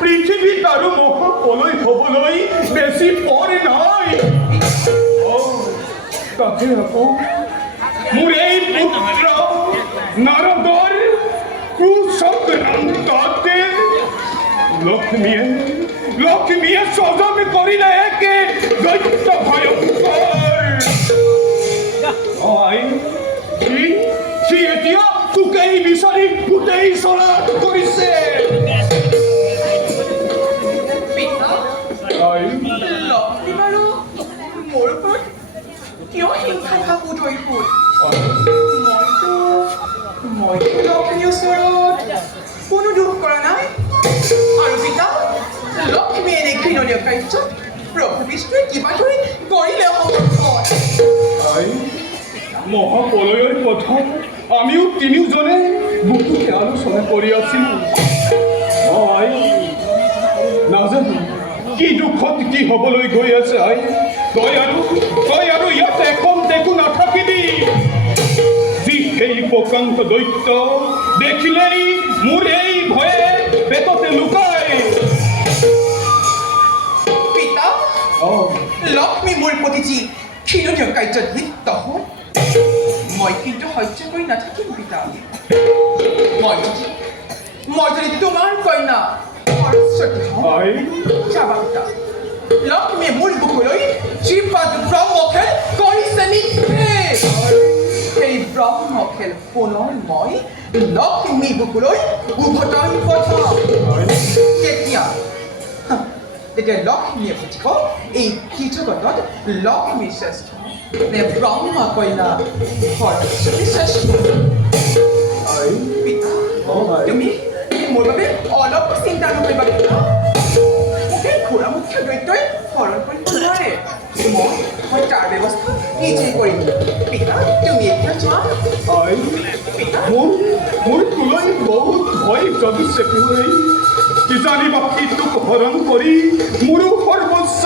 পৃথিবীত আৰু মহাপলৈ হবলৈ বেছি পৰ নাই। তাতে আকৌ মোৰ এই পুত্ৰ নাৰদৰ কুচক্ৰান্ততে লক্ষ্মীয়ে স্বজন কৰিলে একে দৈত্য ভয়ংকৰ। সি এতিয়া তোকেই বিচাৰি গোটেই চলাত কৰিছে। লক্ষ্মী বাৰু মোৰ ওপৰত কিয় হিংসা ভাৱ উদয়পুৰ? মইতো লক্ষ্মীৰ ওচৰত কোনো দুখ কৰা নাই। আৰু পিতা লক্ষ্মী এনে ঘৃণনীয় কাৰ্যত প্ৰভু বিষ্ণুৱে কিবা কৰি কৰিলে মহাপলয়ৰ কথা আমিও তিনিওজনে বুকুতে আলোচনা কৰি আছিলো। নাজানো কি দুখত কি হবলৈ গৈ আছে। তই আৰু ইয়াত এখন দেখো নাথাকিবি। যি সেই প্ৰকান্ত দৈত্য দেখিলেই মোৰ এই ভয়ে পেটতে লুকায়। পিতা লক্ষ্মী মোৰ প্ৰতি যি ঘৃণনীয় কাৰ্যত লিপ্ত হয় মই কিন্তু সহ্য কৰি নাথাকিম পিতা। মই যদি তোমাৰ কন্যা যাবা পিতা। লক্ষ্মীয়ে মোৰ বুকুলৈ শ্ৰীপাদ ব্ৰহ্মখেল কৰিছে নিক্ষেপ। সেই ব্ৰহ্মখেল পুনৰ মই লক্ষ্মী বুকুলৈ উভতাই পঠাম। তেতিয়া লক্ষ্মীয়ে বুজিব এই জগতত লক্ষ্মী শ্ৰেষ্ঠ নে ব্ৰহ্মা কন্যা সৰস্বতী শ্ৰেষ্ঠ। পিতা তুমি মোৰ বাবে অলপ চিন্তা নকৰিবা পিতা। সেই ঘোঁৰা মুখ্য দৈত্যই হৰণ কৰিব নোৱাৰে। মই তাৰ ব্যৱস্থা নিজেই কৰিম। পিতা তুমি এতিয়া যোৱা। মোৰ তুলনি বহুত ভয় জগিছে। কিজানি বাকী তোক হৰণ কৰি মোৰো সৰ্বস্ব